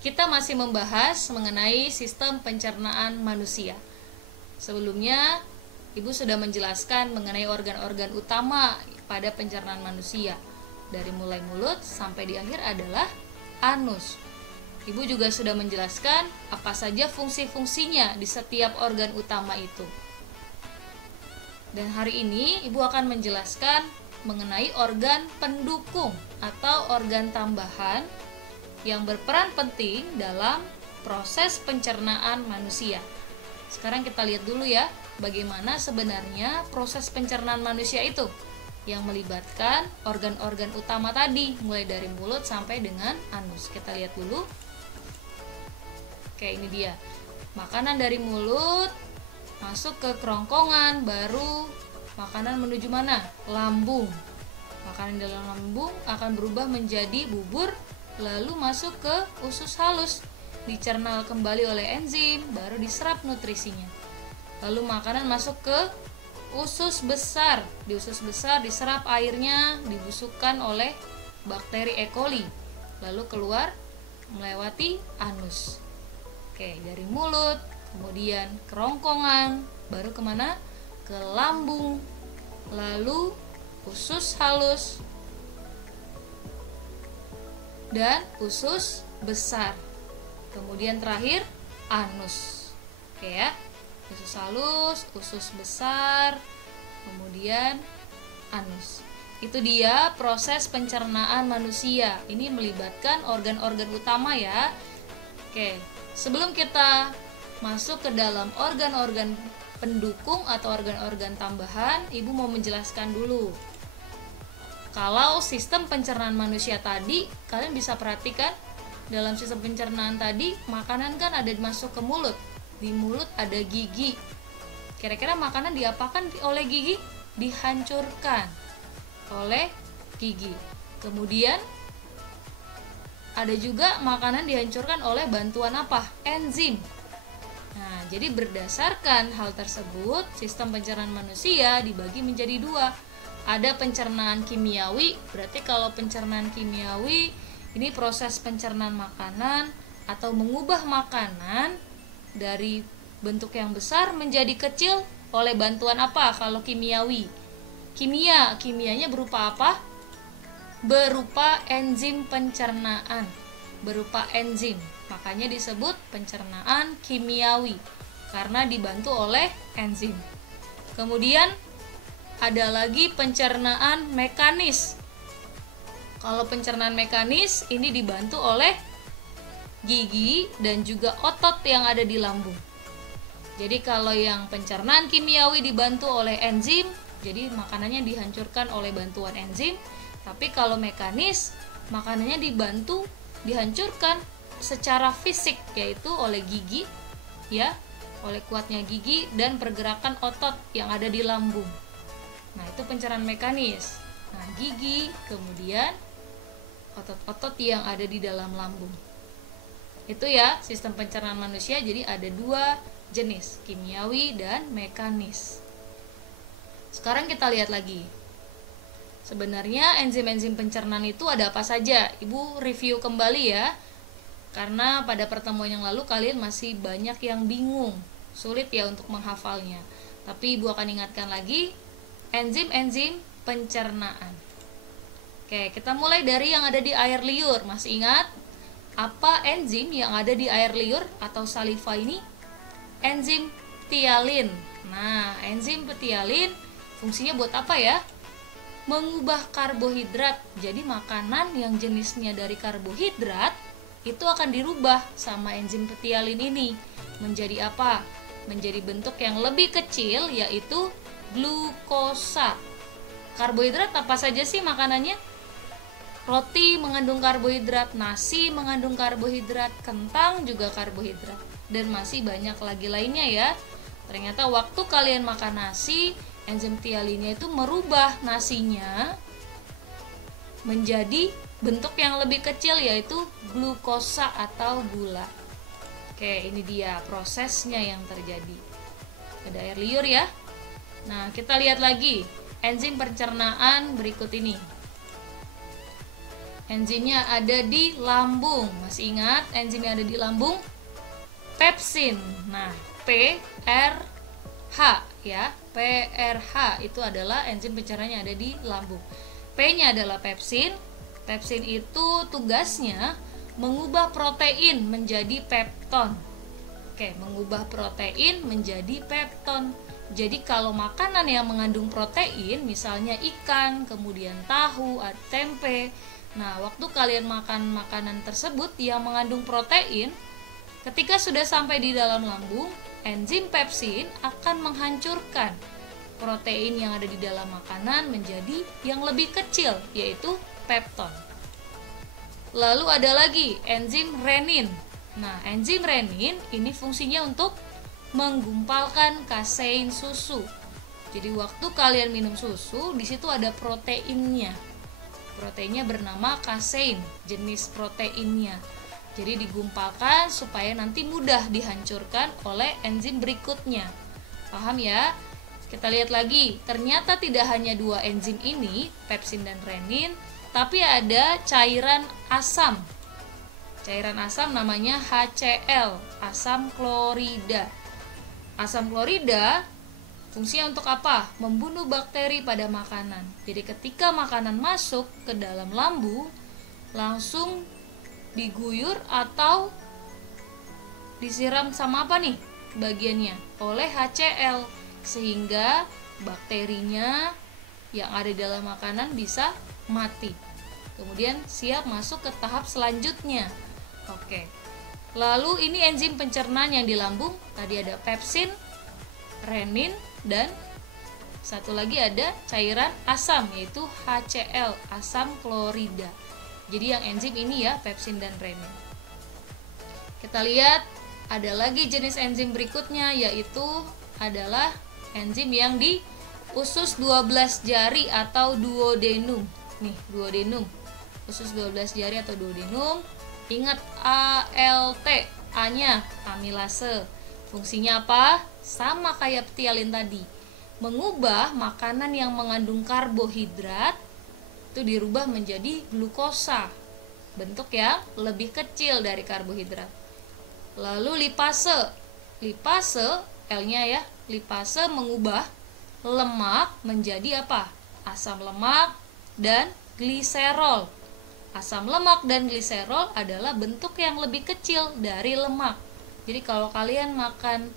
kita masih membahas mengenai sistem pencernaan manusia. Sebelumnya, Ibu sudah menjelaskan mengenai organ-organ utama pada pencernaan manusia. Dari mulai mulut sampai di akhir adalah anus. Ibu juga sudah menjelaskan apa saja fungsi-fungsinya di setiap organ utama itu. Dan hari ini Ibu akan menjelaskan mengenai organ pendukung atau organ tambahan yang berperan penting dalam proses pencernaan manusia. Sekarang kita lihat dulu ya, bagaimana sebenarnya proses pencernaan manusia itu yang melibatkan organ-organ utama tadi, mulai dari mulut sampai dengan anus. Kita lihat dulu. Oke, ini dia. Makanan dari mulut masuk ke kerongkongan, baru makanan menuju mana? Lambung. Makanan dalam lambung akan berubah menjadi bubur, lalu masuk ke usus halus, dicerna kembali oleh enzim, baru diserap nutrisinya. Lalu makanan masuk ke usus besar. Di usus besar diserap airnya, dibusukkan oleh bakteri E. coli, lalu keluar melewati anus. Oke, dari mulut, kemudian kerongkongan, baru kemana? Ke lambung, lalu usus halus, dan usus besar. Kemudian terakhir anus. Oke ya. Usus halus, usus besar, kemudian anus. Itu dia proses pencernaan manusia. Ini melibatkan organ-organ utama ya. Oke, sebelum kita masuk ke dalam organ-organ pendukung atau organ-organ tambahan, Ibu mau menjelaskan dulu. Kalau sistem pencernaan manusia tadi, kalian bisa perhatikan dalam sistem pencernaan tadi, makanan kan ada masuk ke mulut. Di mulut ada gigi. Kira-kira makanan diapakan oleh gigi? Dihancurkan oleh gigi. Kemudian ada juga makanan dihancurkan oleh bantuan apa? Enzim. Nah, jadi berdasarkan hal tersebut, sistem pencernaan manusia dibagi menjadi dua. Ada pencernaan kimiawi, berarti kalau pencernaan kimiawi ini proses pencernaan makanan atau mengubah makanan dari bentuk yang besar menjadi kecil oleh bantuan apa kalau kimiawi? Kimianya berupa apa? Berupa enzim pencernaan, berupa enzim. Makanya disebut pencernaan kimiawi karena dibantu oleh enzim. Kemudian ada lagi pencernaan mekanis. Kalau pencernaan mekanis ini dibantu oleh gigi dan juga otot yang ada di lambung. Jadi kalau yang pencernaan kimiawi dibantu oleh enzim, jadi makanannya dihancurkan oleh bantuan enzim. Tapi kalau mekanis, makanannya dihancurkan secara fisik, yaitu oleh gigi, ya, oleh kuatnya gigi dan pergerakan otot yang ada di lambung. Nah, itu pencernaan mekanis. Nah, gigi, kemudian otot-otot yang ada di dalam lambung. Itu ya sistem pencernaan manusia. Jadi ada dua jenis, kimiawi dan mekanis. Sekarang kita lihat lagi. Sebenarnya enzim-enzim pencernaan itu ada apa saja? Ibu review kembali ya. Karena pada pertemuan yang lalu kalian masih banyak yang bingung, sulit ya untuk menghafalnya. Tapi Ibu akan ingatkan lagi enzim-enzim pencernaan. Oke, kita mulai dari yang ada di air liur. Masih ingat apa enzim yang ada di air liur atau saliva ini? Enzim ptialin. Nah, enzim ptialin fungsinya buat apa ya? Mengubah karbohidrat. Jadi makanan yang jenisnya dari karbohidrat itu akan dirubah sama enzim ptialin ini menjadi apa? Menjadi bentuk yang lebih kecil, yaitu glukosa. Karbohidrat apa saja sih makanannya? Roti mengandung karbohidrat, nasi mengandung karbohidrat, kentang juga karbohidrat, dan masih banyak lagi lainnya ya. Ternyata waktu kalian makan nasi, enzim ptialinnya itu merubah nasinya menjadi bentuk yang lebih kecil, yaitu glukosa atau gula. Oke, ini dia prosesnya yang terjadi. Ada air liur ya. Nah, kita lihat lagi enzim pencernaan berikut ini. Enzimnya ada di lambung. Masih ingat enzim yang ada di lambung? Pepsin. Nah, PRH ya. PRH itu adalah enzim pencernaan yang ada di lambung. P-nya adalah pepsin. Pepsin itu tugasnya mengubah protein menjadi pepton. Oke, mengubah protein menjadi pepton. Jadi kalau makanan yang mengandung protein, misalnya ikan, kemudian tahu, tempe. Nah, waktu kalian makan makanan tersebut yang mengandung protein, ketika sudah sampai di dalam lambung, enzim pepsin akan menghancurkan protein yang ada di dalam makanan menjadi yang lebih kecil, yaitu pepton. Lalu ada lagi enzim renin. Nah, enzim renin ini fungsinya untuk menggumpalkan kasein susu. Jadi waktu kalian minum susu, di situ ada proteinnya. Proteinnya bernama kasein, jenis proteinnya. Jadi digumpalkan supaya nanti mudah dihancurkan oleh enzim berikutnya. Paham ya? Kita lihat lagi, ternyata tidak hanya dua enzim ini, pepsin dan renin, tapi ada cairan asam. Cairan asam namanya HCl, asam klorida. Asam klorida fungsinya untuk apa? Membunuh bakteri pada makanan. Jadi ketika makanan masuk ke dalam lambung, langsung diguyur atau disiram sama apa nih bagiannya? Oleh HCl, sehingga bakterinya yang ada di dalam makanan bisa mati. Kemudian siap masuk ke tahap selanjutnya. Oke. Lalu ini enzim pencernaan yang di lambung, tadi ada pepsin, renin, dan satu lagi ada cairan asam, yaitu HCl, asam klorida. Jadi yang enzim ini ya, pepsin dan renin. Kita lihat ada lagi jenis enzim berikutnya, yaitu adalah enzim yang di usus 12 jari atau duodenum. Nih, duodenum. Usus 12 jari atau duodenum. Ingat ALT, A-nya amilase. Fungsinya apa? Sama kayak ptialin tadi. Mengubah makanan yang mengandung karbohidrat itu dirubah menjadi glukosa. Bentuk yang lebih kecil dari karbohidrat. Lalu lipase. Lipase, L-nya ya. Lipase mengubah lemak menjadi apa? Asam lemak dan gliserol. Asam lemak dan gliserol adalah bentuk yang lebih kecil dari lemak. Jadi kalau kalian makan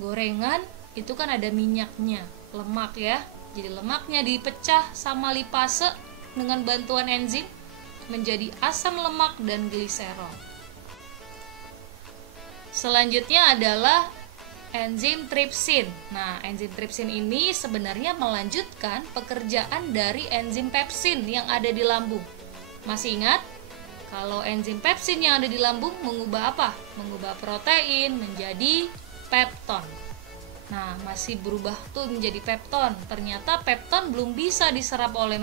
gorengan, itu kan ada minyaknya, lemak ya. Jadi lemaknya dipecah sama lipase dengan bantuan enzim menjadi asam lemak dan gliserol. Selanjutnya adalah enzim tripsin. Nah, enzim tripsin ini sebenarnya melanjutkan pekerjaan dari enzim pepsin yang ada di lambung. Masih ingat? Kalau enzim pepsin yang ada di lambung mengubah apa? Mengubah protein menjadi pepton. Nah, masih berubah tuh menjadi pepton. Ternyata pepton belum bisa diserap oleh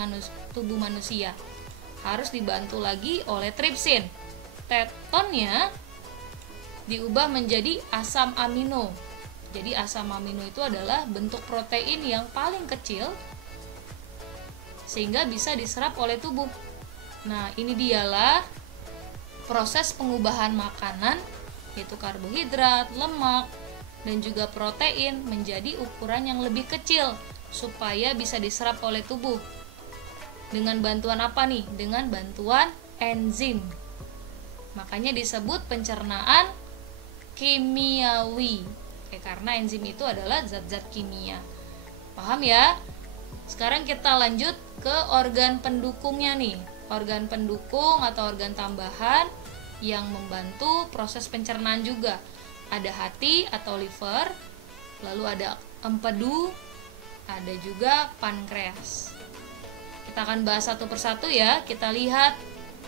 tubuh manusia. Harus dibantu lagi oleh tripsin. Peptonnya diubah menjadi asam amino. Jadi asam amino itu adalah bentuk protein yang paling kecil sehingga bisa diserap oleh tubuh. Nah, ini dialah proses pengubahan makanan, yaitu karbohidrat, lemak, dan juga protein menjadi ukuran yang lebih kecil supaya bisa diserap oleh tubuh. Dengan bantuan apa nih? Dengan bantuan enzim. Makanya disebut pencernaan kimiawi. Karena enzim itu adalah zat-zat kimia. Paham ya? Sekarang kita lanjut ke organ pendukungnya nih. Organ pendukung atau organ tambahan yang membantu proses pencernaan juga. Ada hati atau liver, lalu ada empedu, ada juga pankreas. Kita akan bahas satu persatu ya. Kita lihat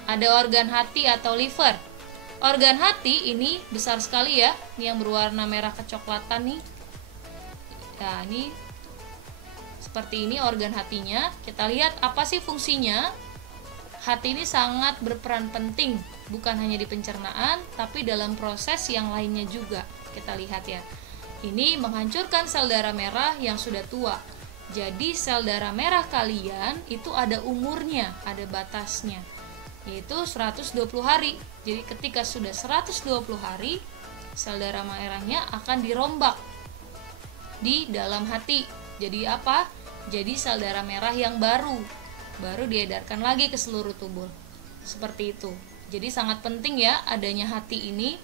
ada organ hati atau liver. Organ hati ini besar sekali ya, ini yang berwarna merah kecoklatan nih. Ya, ini seperti ini organ hatinya. Kita lihat apa sih fungsinya. Hati ini sangat berperan penting, bukan hanya di pencernaan, tapi dalam proses yang lainnya juga. Kita lihat ya. Ini menghancurkan sel darah merah yang sudah tua. Jadi sel darah merah kalian itu ada umurnya, ada batasnya. yaitu 120 hari. Jadi ketika sudah 120 hari, sel darah merahnya akan dirombak di dalam hati. Jadi apa? Jadi sel darah merah yang baru diedarkan lagi ke seluruh tubuh. Seperti itu. Jadi sangat penting ya adanya hati ini.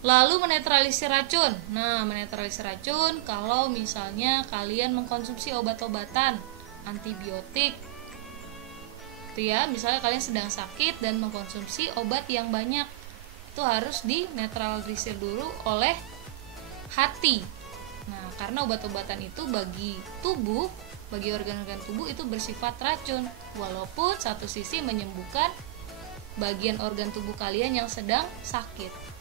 Lalu menetralisir racun. Nah, menetralisir racun kalau misalnya kalian mengkonsumsi obat-obatan, antibiotik, itu ya, misalnya kalian sedang sakit dan mengkonsumsi obat yang banyak, itu harus dinetralisir dulu oleh hati. Nah, karena obat-obatan itu bagi tubuh, bagi organ-organ tubuh itu bersifat racun, walaupun satu sisi menyembuhkan bagian organ tubuh kalian yang sedang sakit.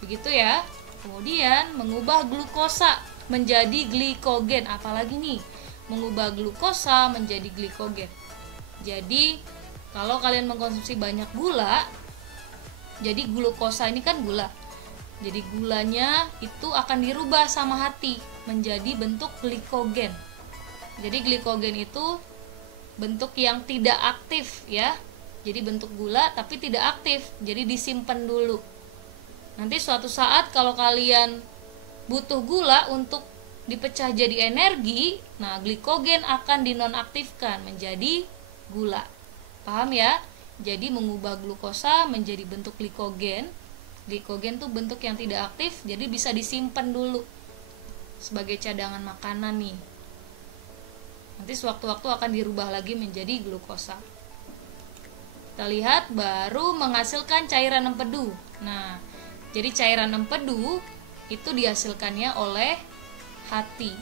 Begitu ya. Kemudian mengubah glukosa menjadi glikogen. Apalagi nih, mengubah glukosa menjadi glikogen. Jadi kalau kalian mengkonsumsi banyak gula, jadi glukosa ini kan gula, jadi gulanya itu akan dirubah sama hati menjadi bentuk glikogen. Jadi glikogen itu bentuk yang tidak aktif ya. Jadi bentuk gula tapi tidak aktif, jadi disimpan dulu. Nanti suatu saat kalau kalian butuh gula untuk dipecah jadi energi, nah glikogen akan dinonaktifkan menjadi gula. Paham ya? Jadi mengubah glukosa menjadi bentuk glikogen. Glikogen tuh bentuk yang tidak aktif, jadi bisa disimpan dulu sebagai cadangan makanan nih. Nanti sewaktu-waktu akan dirubah lagi menjadi glukosa. Kita lihat baru menghasilkan cairan empedu. Nah, jadi cairan empedu itu dihasilkannya oleh hati.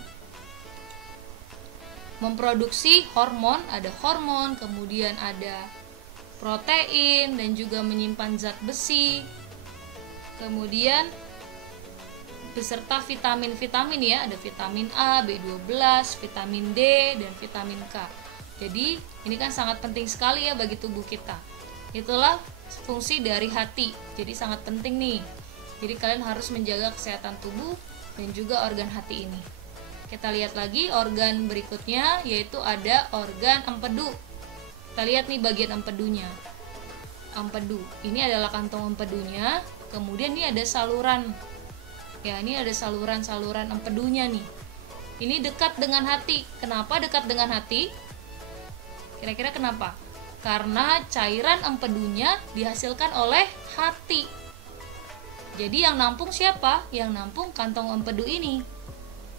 Memproduksi hormon, ada hormon, kemudian ada protein dan juga menyimpan zat besi. Kemudian beserta vitamin-vitamin ya, ada vitamin A, B12, vitamin D dan vitamin K. Jadi ini kan sangat penting sekali ya bagi tubuh kita. Itulah fungsi dari hati. Jadi sangat penting nih. Jadi kalian harus menjaga kesehatan tubuh dan juga organ hati ini. Kita lihat lagi organ berikutnya, yaitu ada organ empedu. Kita lihat nih bagian empedunya. Empedu. Ini adalah kantong empedunya. Kemudian ini ada saluran. Ya, ini ada saluran-saluran empedunya nih. Ini dekat dengan hati. Kenapa dekat dengan hati? Kira-kira kenapa? Karena cairan empedunya dihasilkan oleh hati. Jadi yang nampung siapa? Yang nampung kantong empedu ini.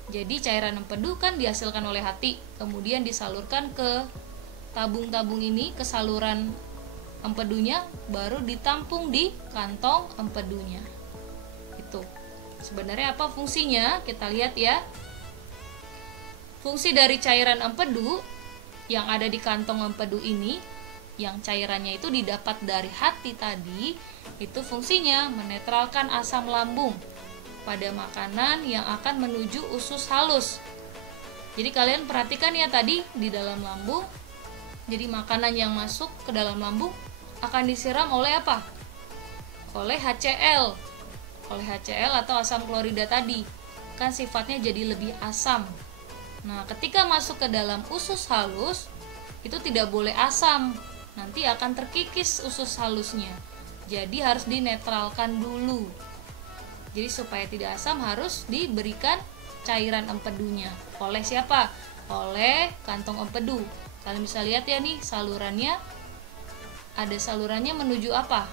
Jadi cairan empedu kan dihasilkan oleh hati, kemudian disalurkan ke tabung-tabung ini, ke saluran empedunya, baru ditampung di kantong empedunya. Itu. Sebenarnya apa fungsinya? Kita lihat ya. Fungsi dari cairan empedu yang ada di kantong empedu ini, yang cairannya itu didapat dari hati tadi, itu fungsinya menetralkan asam lambung pada makanan yang akan menuju usus halus. Jadi kalian perhatikan ya tadi di dalam lambung. Jadi makanan yang masuk ke dalam lambung akan disiram oleh apa? Oleh HCl. Oleh HCl atau asam klorida tadi. Kan sifatnya jadi lebih asam. Nah, ketika masuk ke dalam usus halus, itu tidak boleh asam. Nanti akan terkikis usus halusnya. Jadi harus dinetralkan dulu. Jadi supaya tidak asam harus diberikan cairan empedunya. Oleh siapa? Oleh kantong empedu. Kalian bisa lihat ya nih salurannya. Ada salurannya menuju apa?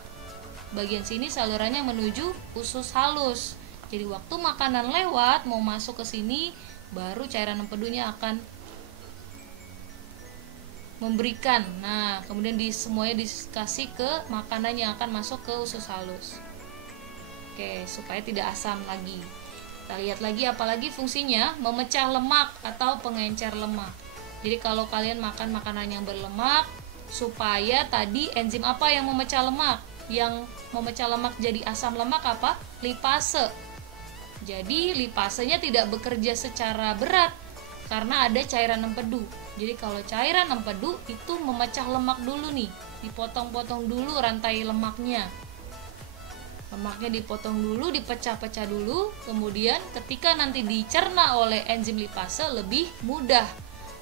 Bagian sini salurannya menuju usus halus. Jadi waktu makanan lewat mau masuk ke sini, baru cairan empedunya akan memberikan. Nah, kemudian semuanya dikasih ke makanan yang akan masuk ke usus halus. Oke, supaya tidak asam lagi. Kita lihat lagi apalagi fungsinya, memecah lemak atau pengencer lemak. Jadi kalau kalian makan makanan yang berlemak, supaya tadi enzim apa yang memecah lemak? Yang memecah lemak jadi asam lemak apa? Lipase. Jadi lipasenya tidak bekerja secara berat karena ada cairan empedu. Jadi kalau cairan empedu itu memecah lemak dulu nih, dipotong-potong dulu rantai lemaknya. Lemaknya dipotong dulu, dipecah-pecah dulu, kemudian ketika nanti dicerna oleh enzim lipase lebih mudah.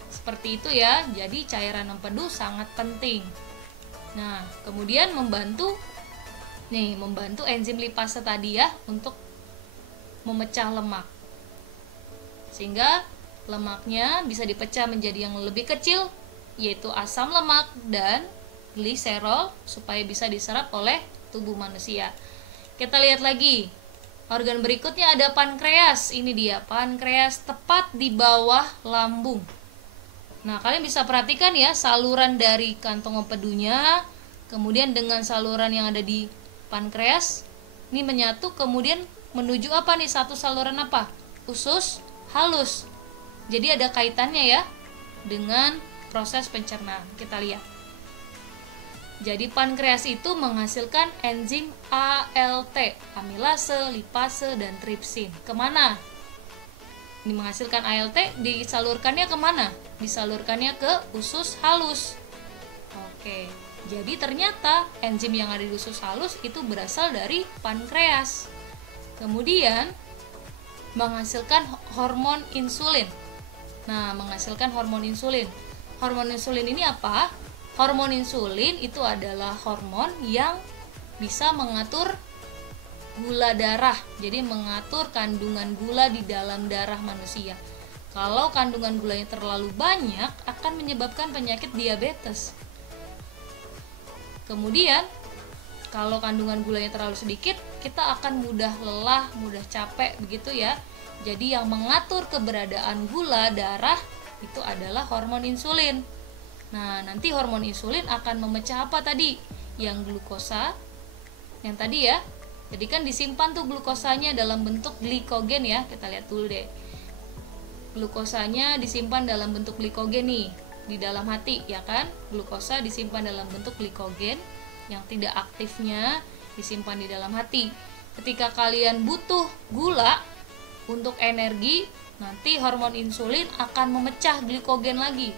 Seperti itu ya. Jadi cairan empedu sangat penting. Nah, kemudian membantu enzim lipase tadi ya untuk memecah lemak. Sehingga lemaknya bisa dipecah menjadi yang lebih kecil, yaitu asam lemak dan gliserol, supaya bisa diserap oleh tubuh manusia. Kita lihat lagi. Organ berikutnya ada pankreas. Ini dia, pankreas tepat di bawah lambung. Nah, kalian bisa perhatikan ya, saluran dari kantong empedunya, kemudian dengan saluran yang ada di pankreas, ini menyatu, kemudian menuju apa nih? Satu saluran apa? Usus halus. Jadi ada kaitannya ya dengan proses pencernaan. Kita lihat. Jadi pankreas itu menghasilkan enzim ALT, amilase, lipase, dan tripsin. Kemana? Ini menghasilkan ALT, disalurkannya kemana? Disalurkannya ke usus halus. Oke, jadi ternyata enzim yang ada di usus halus itu berasal dari pankreas. Kemudian menghasilkan hormon insulin. Nah, menghasilkan hormon insulin. Hormon insulin ini apa? Hormon insulin itu adalah hormon yang bisa mengatur gula darah. Jadi mengatur kandungan gula di dalam darah manusia. Kalau kandungan gulanya terlalu banyak akan menyebabkan penyakit diabetes. Kemudian kalau kandungan gulanya terlalu sedikit, kita akan mudah lelah, mudah capek begitu ya. Jadi yang mengatur keberadaan gula darah itu adalah hormon insulin. Nah, nanti hormon insulin akan memecah apa tadi? Yang glukosa, yang tadi ya. Jadi kan disimpan tuh glukosanya dalam bentuk glikogen ya. Kita lihat dulu deh. Glukosanya disimpan dalam bentuk glikogen nih di dalam hati ya kan. Glukosa disimpan dalam bentuk glikogen, yang tidak aktifnya disimpan di dalam hati. Ketika kalian butuh gula untuk energi, nanti hormon insulin akan memecah glikogen lagi.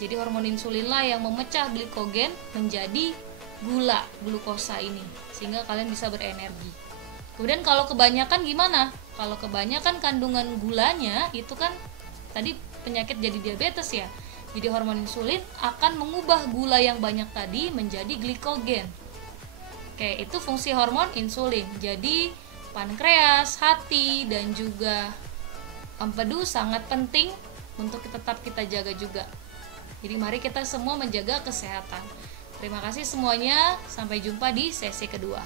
Jadi hormon insulinlah yang memecah glikogen menjadi gula, glukosa ini, sehingga kalian bisa berenergi. Kemudian kalau kebanyakan gimana? Kalau kebanyakan kandungan gulanya itu kan tadi penyakit jadi diabetes ya. Jadi hormon insulin akan mengubah gula yang banyak tadi menjadi glikogen. Oke, itu fungsi hormon insulin. Jadi pankreas, hati, dan juga empedu sangat penting untuk tetap kita jaga juga. Jadi mari kita semua menjaga kesehatan. Terima kasih semuanya, sampai jumpa di sesi kedua.